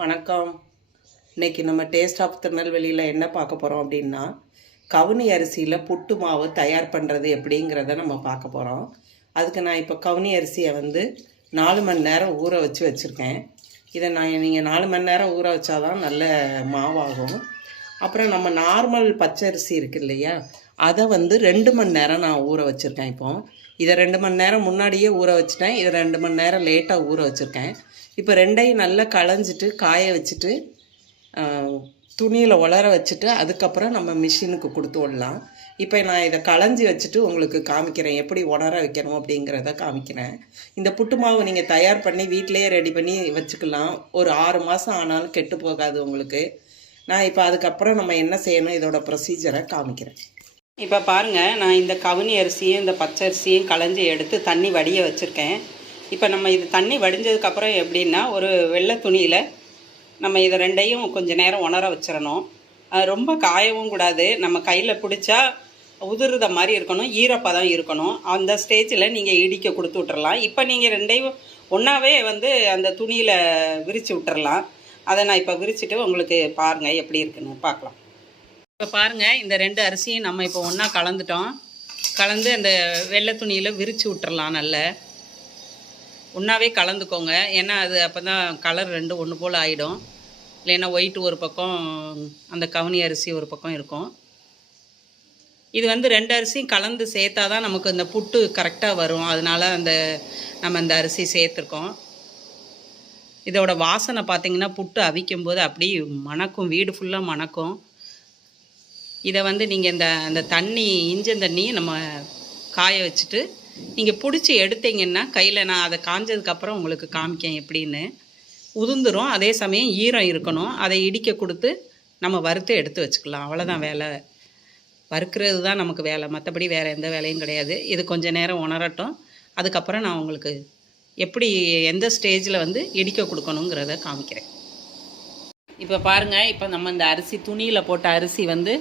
வணக்கம். இன்னைக்கு நம்ம டேஸ்ட் ஆஃப் திருநெல்வேலியில் என்ன பார்க்க போகிறோம் அப்படின்னா கவுனி அரிசியில் புட்டு மாவு தயார் பண்ணுறது எப்படிங்கிறத நம்ம பார்க்க போகிறோம் அதுக்கு நான் இப்போ கவுனி அரிசியை வந்து நாலு மணி நேரம் ஊற வச்சு வச்சுருக்கேன். இதை நான் நீங்கள் நாலு மணி நேரம் ஊற வச்சாதான் நல்ல மாவாகும். அப்புறம் நம்ம நார்மல் பச்சை அரிசி இருக்கு இல்லையா அதை வந்து ரெண்டு மணி நேரம் நான் ஊற வச்சுருக்கேன் இப்போ. இதை ரெண்டு மணி நேரம் முன்னாடியே ஊற வச்சுட்டேன். இதை ரெண்டு மணி நேரம் லேட்டாக ஊற வச்சுருக்கேன். இப்போ ரெண்டையும் நல்லா களைஞ்சிட்டு காய வச்சுட்டு துணியில் உலர வச்சுட்டு அதுக்கப்புறம் நம்ம மிஷினுக்கு கொடுத்து விடலாம். இப்போ நான் இதை களைஞ்சி வச்சுட்டு உங்களுக்கு காமிக்கிறேன். எப்படி உணர வைக்கணும் அப்படிங்கிறத காமிக்கிறேன். இந்த புட்டு மாவு நீங்கள் தயார் பண்ணி வீட்டிலேயே ரெடி பண்ணி வச்சுக்கலாம். ஒரு ஆறு மாதம் ஆனாலும் கெட்டு போகாது உங்களுக்கு. நான் இப்போ அதுக்கப்புறம் நம்ம என்ன செய்யணும் இதோட ப்ரொசீஜரை காமிக்கிறேன். இப்போ பாருங்கள் நான் இந்த கவுனி அரிசியும் இந்த பச்சை அரிசியும் களைஞ்சி எடுத்து தண்ணி வடிய வச்சுருக்கேன். இப்போ நம்ம இது தண்ணி வடிஞ்சதுக்கப்புறம் எப்படின்னா ஒரு வெள்ளை துணியில் நம்ம இதை ரெண்டையும் கொஞ்ச நேரம் உணர வச்சிடணும். அது ரொம்ப காயவும் கூடாது. நம்ம கையில் பிடிச்சா உதிர்த மாதிரி இருக்கணும். ஈரப்பதம் இருக்கணும். அந்த ஸ்டேஜில் நீங்கள் இடிக்க கொடுத்து விட்டுறலாம். இப்போ நீங்கள் ரெண்டையும் ஒன்றாவே வந்து அந்த துணியில் விரித்து விட்டுறலாம். அதை நான் இப்போ விரிச்சிட்டு உங்களுக்கு பாருங்கள் எப்படி இருக்குன்னு பார்க்கலாம். இப்போ பாருங்கள் இந்த ரெண்டு அரிசியும் நம்ம இப்போ ஒன்றா கலந்துட்டோம். கலந்து அந்த வெள்ளை துணியில் விரித்து விட்டுறலாம் நல்ல. ஒன்றாவே கலந்துக்கோங்க. ஏன்னா அது அப்போ தான் கலர் ரெண்டு ஒன்று போல் ஆகிடும் இல்லைன்னா ஒயிட் ஒரு பக்கம் அந்த கவுனி அரிசி ஒரு பக்கம் இருக்கும். இது வந்து ரெண்டு அரிசியும் கலந்து சேர்த்தா தான் நமக்கு இந்த புட்டு கரெக்டாக வரும். அதனால அந்த நம்ம இந்த அரிசி சேர்த்துருக்கோம். இதோட வாசனை பார்த்தீங்கன்னா புட்டு அவிக்கும் போது அப்படியே மணக்கும். வீடு ஃபுல்லாக மணக்கும். இதை வந்து நீங்கள் இந்த அந்த தண்ணி இஞ்சன் தண்ணியை நம்ம காய வச்சுட்டு நீங்கள் பிடிச்சி எடுத்தீங்கன்னா கையில் நான் அதை காஞ்சதுக்கப்புறம் உங்களுக்கு காமிக்கேன் எப்படின்னு. உதிர்ந்துரும். அதே சமயம் ஈரம் இருக்கணும். அதை இடிக்க கொடுத்து நம்ம வறுத்து எடுத்து வச்சுக்கலாம். அவ்வளோதான் வேலை. வறுக்கிறது தான் நமக்கு வேலை. மற்றபடி வேறு எந்த வேலையும் கிடையாது. இது கொஞ்சம் நேரம் உணரட்டும். அதுக்கப்புறம் நான் உங்களுக்கு எப்படி எந்த ஸ்டேஜில் வந்து இடிக்க கொடுக்கணுங்கிறத காமிக்கிறேன். இப்போ பாருங்கள் இப்போ நம்ம இந்த அரிசி துணியில் போட்ட அரிசி வந்து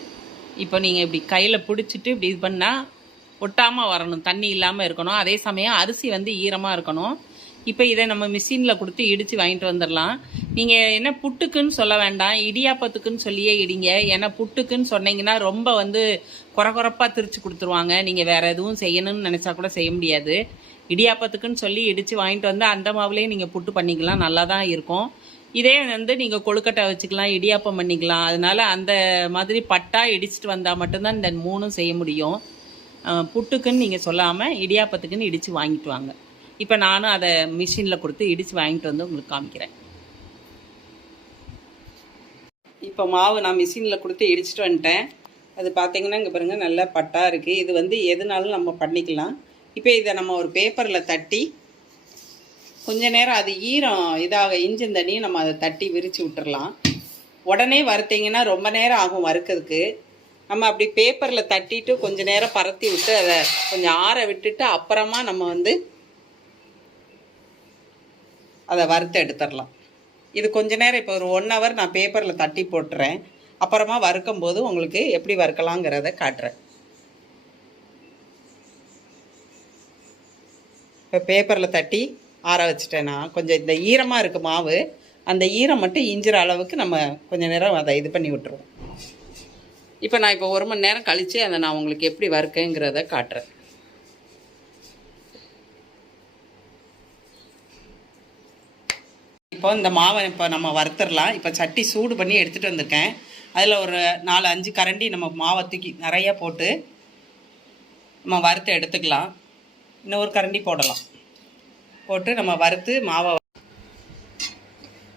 இப்போ நீங்கள் இப்படி கையில் பிடிச்சிட்டு இப்படி இது பண்ணால் ஒட்டாமல் வரணும் தண்ணி இல்லாமல் இருக்கணும். அதே சமயம் அரிசி வந்து ஈரமாக இருக்கணும். இப்போ இதை நம்ம மிஷினில் கொடுத்து இடித்து வாங்கிட்டு வந்துடலாம். நீங்கள் என்ன புட்டுக்குன்னு சொல்ல வேண்டாம் இடியாப்பத்துக்குன்னு சொல்லியே இடிங்க. ஏன்னா புட்டுக்குன்னு சொன்னீங்கன்னா ரொம்ப வந்து குறகுறப்பாக திரிச்சு கொடுத்துருவாங்க. நீங்கள் வேறு எதுவும் செய்யணும்னு நினச்சா கூட செய்ய முடியாது. இடியாப்பத்துக்குன்னு சொல்லி இடித்து வாங்கிட்டு வந்து அந்த மாவுலேயே நீங்கள் புட்டு பண்ணிக்கலாம். நல்லா தான் இருக்கும். இதே வந்து நீங்கள் கொழுக்கட்டை வச்சுக்கலாம் இடியாப்பம் பண்ணிக்கலாம். அதனால அந்த மாதிரி பட்டா இடிச்சிட்டு வந்தால் மட்டும்தான் இந்த மூணும் செய்ய முடியும். புட்டுக்குன்னு நீங்கள் சொல்லாமல் இடியாப்பத்துக்குன்னு இடித்து வாங்கிட்டு வாங்க. இப்போ நானும் அதை மிஷினில் கொடுத்து இடித்து வாங்கிட்டு வந்து உங்களுக்கு காமிக்கிறேன். இப்போ மாவு நான் மிஷினில் கொடுத்து இடிச்சிட்டு வந்துட்டேன். அது பார்த்தீங்கன்னா இங்கே பாருங்கள் நல்லா பட்டா இருக்குது இது வந்து எதுனாலும் நம்ம பண்ணிக்கலாம். இப்போ இதை நம்ம ஒரு பேப்பரில் தட்டி கொஞ்ச நேரம் அது ஈரம் இதாக இஞ்சின் தண்ணியும் நம்ம அதை தட்டி விரித்து விட்டுறலாம். உடனே வறுத்தீங்கன்னா ரொம்ப நேரம் ஆகும் வறுக்கிறதுக்கு. நம்ம அப்படி பேப்பரில் தட்டிட்டு கொஞ்ச நேரம் பரத்தி விட்டு அதை கொஞ்சம் ஆற விட்டுட்டு அப்புறமா நம்ம வந்து அதை வறுத்து எடுத்துடலாம். இது கொஞ்ச நேரம் இப்போ ஒரு ஒன் ஹவர் நான் பேப்பரில் தட்டி போட்டுறேன். அப்புறமா வறுக்கும் போது உங்களுக்கு எப்படி வறுக்கலாங்கிறத காட்டுறேன். இப்போ பேப்பரில் தட்டி ஆற வச்சுட்டேன்னா நான். கொஞ்சம் இந்த ஈரமாக இருக்குது மாவு. அந்த ஈரம் மட்டும் இஞ்சிற அளவுக்கு நம்ம கொஞ்சம் நேரம் அதை இது பண்ணி விட்டுருவோம். இப்போ நான் இப்போ ஒரு மணி நேரம் கழித்து அதை நான் உங்களுக்கு எப்படி வறுக்கேங்கிறத காட்டுறேன். இப்போ இந்த மாவை இப்போ நம்ம வறுத்துடலாம். இப்போ சட்டி சூடு பண்ணி எடுத்துகிட்டு வந்திருக்கேன். அதில் ஒரு நாலு அஞ்சு கரண்டி நம்ம மாவை தூக்கி நிறைய போட்டு நம்ம வறுத்து எடுத்துக்கலாம். இன்னும் ஒரு கரண்டி போடலாம். போட்டு நம்ம வறுத்து மாவை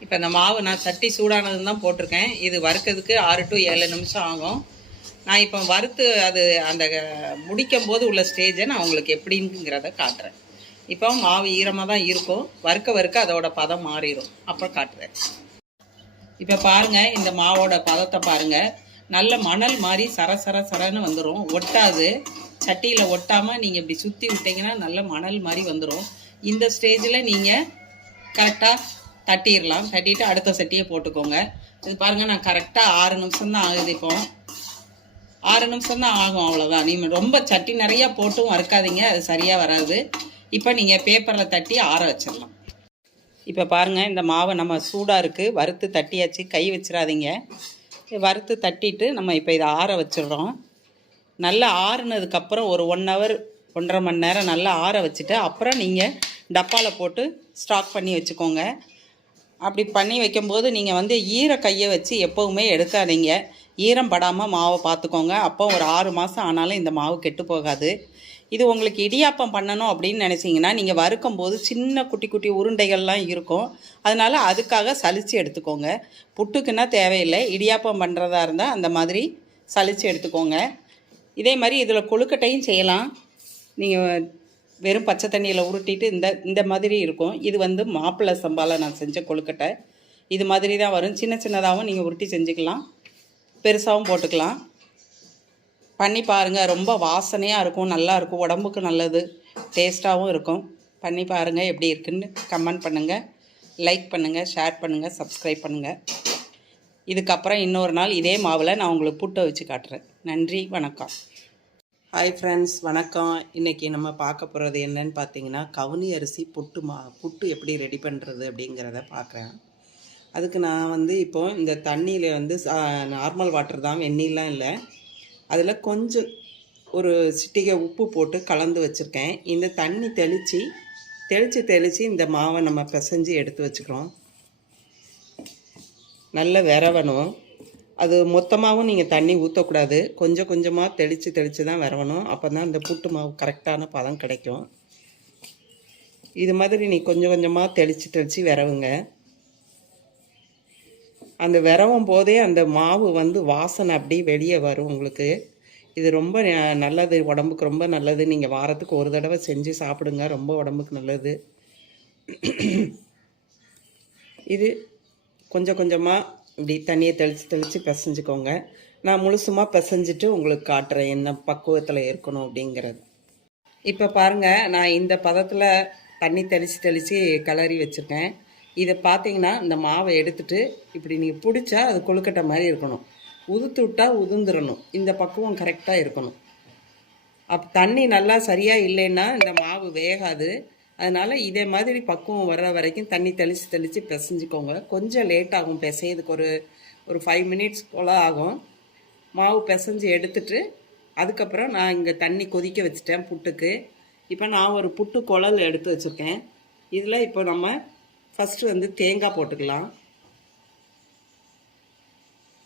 இப்போ இந்த மாவு நான் சட்டி சூடானதுன்னு தான் போட்டிருக்கேன். இது வறுக்கிறதுக்கு ஆறு டு ஏழு நிமிஷம் ஆகும். நான் இப்போ வறுத்து அது அந்த முடிக்கும் போது உள்ள ஸ்டேஜை நான் உங்களுக்கு எப்படிங்கிறத காட்டுறேன். இப்போ மாவு ஈரமாக தான் இருக்கும். வறுக்க வறுக்க அதோட பதம் மாறிடும் அப்புறம் காட்டுறேன். இப்போ பாருங்கள் இந்த மாவோட பதத்தை பாருங்கள் நல்ல மணல் மாதிரி சர சர சரன்னு வந்துடும் ஒட்டாது. சட்டியில் ஒட்டாமல் நீங்கள் இப்படி சுற்றி விட்டீங்கன்னா நல்ல மணல் மாதிரி வந்துடும் இந்த ஸ்டேஜில் நீங்கள் கரெக்டாக தட்டிடலாம். தட்டிட்டு அடுத்த சட்டியை போட்டுக்கோங்க. இது பாருங்கள் நான் கரெக்டாக ஆறு நிமிஷம் தான் ஆகுது இப்போ. ஆறு நிமிஷம் தான் ஆகும் அவ்வளோதான் நீங்கள் ரொம்ப சட்டி நிறையா போட்டும் வறுக்காதீங்க அது சரியாக வராது. இப்போ நீங்கள் பேப்பரில் தட்டி ஆற வச்சிடலாம். இப்போ பாருங்கள் இந்த மாவை நம்ம சூடாக இருக்குது வறுத்து தட்டியாச்சு. கை வச்சிடாதீங்க. வறுத்து தட்டிட்டு நம்ம இப்போ இதை ஆற வச்சிடுறோம். நல்லா ஆறுனதுக்கப்புறம் ஒரு ஒன் ஹவர் ஒன்றரை மணி நேரம் நல்லா ஆற வச்சுட்டு அப்புறம் நீங்கள் டப்பாவில் போட்டு ஸ்டாக் பண்ணி வச்சுக்கோங்க. அப்படி பண்ணி வைக்கும்போது நீங்கள் வந்து ஈர கையை வச்சு எப்போவுமே எடுக்காதீங்க. ஈரம் படாமல் மாவை பார்த்துக்கோங்க. அப்போ ஒரு ஆறு மாதம் ஆனாலும் இந்த மாவு கெட்டு போகாது. இது உங்களுக்கு இடியாப்பம் பண்ணணும் அப்படின்னு நினச்சிங்கன்னா நீங்கள் வறுக்கும் போது சின்ன குட்டி குட்டி உருண்டைகள்லாம் இருக்கும். அதனால் அதுக்காக சலித்து எடுத்துக்கோங்க. புட்டுக்குன்னா தேவையில்லை. இடியாப்பம் பண்ணுறதா இருந்தால் அந்த மாதிரி சலித்து எடுத்துக்கோங்க. இதே மாதிரி இதில் கொழுக்கட்டையும் செய்யலாம். நீங்கள் வெறும் பச்சை தண்ணியில் உருட்டிட்டு இந்த இந்த மாதிரி இருக்கும். இது வந்து மாப்பிள்ளை சம்பாவில் நான் செஞ்ச கொழுக்கட்டை. இது மாதிரி தான் வரும். சின்ன சின்னதாகவும் நீங்கள் உருட்டி செஞ்சுக்கலாம். பெருசாகவும் போட்டுக்கலாம். பண்ணி பாருங்கள் ரொம்ப வாசனையாக இருக்கும். நல்லாயிருக்கும் உடம்புக்கு நல்லது. டேஸ்ட்டாகவும் இருக்கும். பண்ணி பாருங்கள் எப்படி இருக்குன்னு கமெண்ட் பண்ணுங்கள் லைக் பண்ணுங்கள் ஷேர் பண்ணுங்கள் சப்ஸ்கிரைப் பண்ணுங்கள் இதுக்கப்புறம் இன்னொரு நாள் இதே மாவில் நான் உங்களுக்கு புட்டை வச்சு காட்டுறேன். நன்றி. வணக்கம். ஹாய் ஃப்ரெண்ட்ஸ் வணக்கம். இன்றைக்கி நம்ம பார்க்க போகிறது என்னன்னு பார்த்தீங்கன்னா கவுனி அரிசி புட்டு மா புட்டு எப்படி ரெடி பண்ணுறது அப்படிங்கிறத பார்க்குறேன். அதுக்கு நான் வந்து இப்போ இந்த தண்ணியில் வந்து நார்மல் வாட்டர் தான். வெந்நீர்லாம் இல்லை. அதில் கொஞ்சம் ஒரு சிட்டிகை உப்பு போட்டு கலந்து வச்சுருக்கேன். இந்த தண்ணி தெளித்து தெளித்து தெளித்து இந்த மாவை நம்ம பிசைஞ்சு எடுத்து வச்சுக்கிறோம். நல்ல விரவணும். அது மொத்தமாகவும் நீங்கள் தண்ணி ஊற்றக்கூடாது கொஞ்சம் கொஞ்சமாக தெளித்து தெளித்து தான் வரவணும் அப்போ தான் இந்த புட்டு மாவு கரெக்டான பதம் கிடைக்கும். இது மாதிரி நீ கொஞ்சம் கொஞ்சமாக தெளித்து தெளித்து விரவுங்க. அந்த விரவும் போதே அந்த மாவு வந்து வாசனை அப்படியே வெளியே வரும் உங்களுக்கு. இது ரொம்ப நல்லது. உடம்புக்கு ரொம்ப நல்லது. நீங்கள் வாரத்துக்கு ஒரு தடவை செஞ்சு சாப்பிடுங்க. ரொம்ப உடம்புக்கு நல்லது. இது கொஞ்சம் கொஞ்சமாக இப்படி தண்ணியை தெளித்து தெளித்து பிசைஞ்சுக்கோங்க. நான் முழுசுமாக பிசைஞ்சிட்டு உங்களுக்கு காட்டுறேன் என்ன பக்குவத்தில் இருக்கணும் அப்படிங்கிறது. இப்போ பாருங்கள் நான் இந்த பதத்தில் தண்ணி தெளித்து தெளித்து கிளறி வச்சுருக்கேன். இதை பார்த்தீங்கன்னா இந்த மாவை எடுத்துட்டு இப்படி நீங்கள் பிடிச்சா அது கொழுக்கட்டை மாதிரி இருக்கணும். உதுத்து விட்டா உதுந்துடணும் இந்த பக்குவம் கரெக்டாக இருக்கணும். அப் தண்ணி நல்லா சரியாக இல்லைன்னா இந்த மாவு வேகாது. அதனால் இதே மாதிரி பக்குவம் வர்ற வரைக்கும் தண்ணி தெளித்து தெளித்து பிசைஞ்சிக்கோங்க. கொஞ்சம் லேட் ஆகும் பிசையதுக்கு ஒரு ஒரு ஃபைவ் மினிட்ஸ் போல் ஆகும். மாவு பிசைஞ்சு எடுத்துட்டு அதுக்கப்புறம் நான் இங்கே தண்ணி கொதிக்க வச்சுட்டேன் புட்டுக்கு. இப்போ நான் ஒரு புட்டு குழல் எடுத்து வச்சுருக்கேன். இதில் இப்போ நம்ம ஃபஸ்ட்டு வந்து தேங்காய் போட்டுக்கலாம்.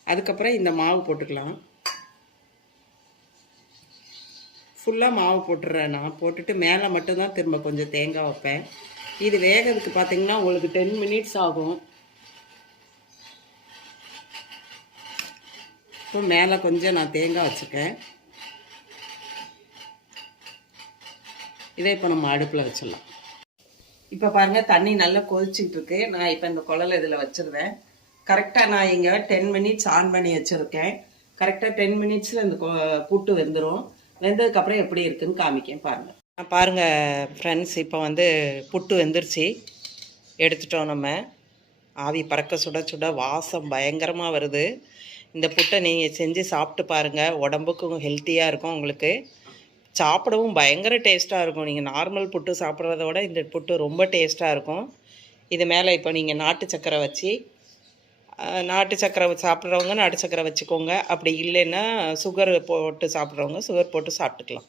அதுக்கப்புறம் இந்த மாவு போட்டுக்கலாம். ஃபுல்லாக மாவு போட்டுடுறேன் நான் போட்டுட்டு மேலே மட்டும்தான் திரும்ப கொஞ்சம் தேங்காய் வைப்பேன். இது வேகிறதுக்கு பார்த்தீங்கன்னா உங்களுக்கு டென் மினிட்ஸ் ஆகும். இப்போ மேலே கொஞ்சம் நான் தேங்காய் வச்சுருக்கேன் இதை இப்போ நம்ம அடுப்பில் வச்சிடலாம். இப்போ பாருங்கள் தண்ணி நல்லா கொதிச்சுட்டு இருக்கு. நான் இப்போ இந்த குழல் இதில் வச்சுருவேன். கரெக்டாக நான் இங்கே டென் மினிட்ஸ் ஆன் பண்ணி வச்சுருக்கேன். கரெக்டாக டென் மினிட்ஸில் இந்த கொ- புட்டு வெந்துடும் வெந்ததுக்கப்புறம் எப்படி இருக்குன்னு காமிக்கேன் பாருங்கள் பாருங்கள் ஃப்ரெண்ட்ஸ் இப்போ வந்து புட்டு வெந்துருச்சு. எடுத்துட்டோம் நம்ம. ஆவி பறக்க சுட சுட வாசம் பயங்கரமாக வருது. இந்த புட்டை நீங்கள் செஞ்சு சாப்பிட்டு பாருங்கள் உடம்புக்கும் ஹெல்த்தியாக இருக்கும் உங்களுக்கு. சாப்பிடவும் பயங்கர டேஸ்ட்டாக இருக்கும். நீங்கள் நார்மல் புட்டு சாப்பிட்றத விட இந்த புட்டு ரொம்ப டேஸ்ட்டாக இருக்கும். இது மேலே இப்போ நீங்கள் நாட்டு சக்கரை வச்சு நாட்டு சக்கரை சாப்பிட்றவங்க நாட்டு சக்கரை வச்சுக்கோங்க. அப்படி இல்லைன்னா சுகர் போட்டு சாப்பிட்றவங்க சுகர் போட்டு சாப்பிட்டுக்கலாம்.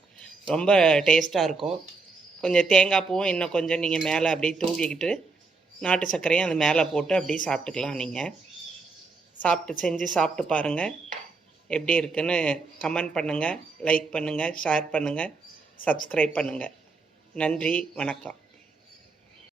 ரொம்ப டேஸ்ட்டாக இருக்கும். கொஞ்சம் தேங்காய் பூவும் இன்னும் கொஞ்சம் நீங்கள் மேலே அப்படியே தூவிக்கிட்டு நாட்டு சர்க்கரையும் அது மேலே போட்டு அப்படியே சாப்பிட்டுக்கலாம் நீங்கள் சாப்பிட்டு செஞ்சு சாப்பிட்டு பாருங்கள் எப்படி இருக்குன்னு கமெண்ட் பண்ணுங்கள் லைக் பண்ணுங்கள் ஷேர் பண்ணுங்கள் சப்ஸ்கிரைப் பண்ணுங்கள் நன்றி வணக்கம்.